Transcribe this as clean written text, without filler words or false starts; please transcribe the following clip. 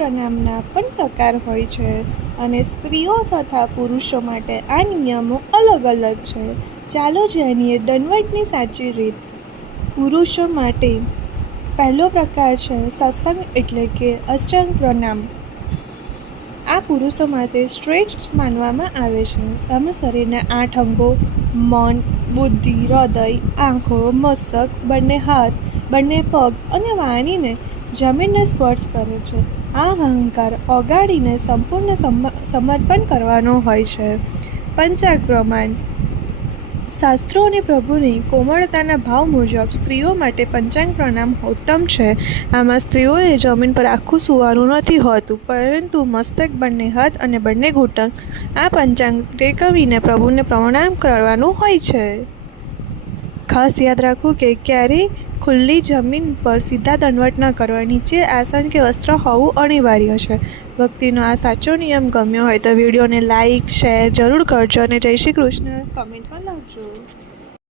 પ્રણામના પણ પ્રકાર હોય છે અને સ્ત્રીઓ તથા પુરુષો માટે આ નિયમો અલગ અલગ છે. ચાલો જાણીએ દંડવતની સાચી રીત. પુરુષો માટે પહેલો પ્રકાર છે સત્સંગ એટલે કે અષ્ટાંગ પ્રણામ. આ પુરુષો માટે શ્રેષ્ઠ માનવામાં આવે છે. આમાં શરીરના 8 અંગો મન, બુદ્ધિ, હૃદય, આંખો, મસ્તક, બંને હાથ, બંને પગ અને વાણીને જમીનને સ્પર્શ કરે છે. આ અહંકાર ઓગાળીને સંપૂર્ણ સમર્પણ કરવાનો હોય છે. પંચાંગ પ્રમાણ. શાસ્ત્રો અને પ્રભુની કોમળતાના ભાવ મુજબ સ્ત્રીઓ માટે પંચાંગ પ્રણામ ઉત્તમ છે. આમાં સ્ત્રીઓએ જમીન પર આખું સૂવાનું નથી હોતું, પરંતુ મસ્તક, બંને હાથ અને બંને ઘૂંટણ આ પંચાંગ ટેકવીને પ્રભુને પ્રણામ કરવાનું હોય છે. ખાસ યાદ રાખવું કે ક્યારેય ખુલ્લી જમીન પર સીધા દંડવત ન કરવા. નીચે આસન કે વસ્ત્ર હોવું અનિવાર્ય છે. ભક્તિનો આ સાચો નિયમ ગમ્યો હોય તો વિડીયોને લાઇક, શેર જરૂર કરજો અને જય શ્રી કૃષ્ણ કમેન્ટમાં લખજો.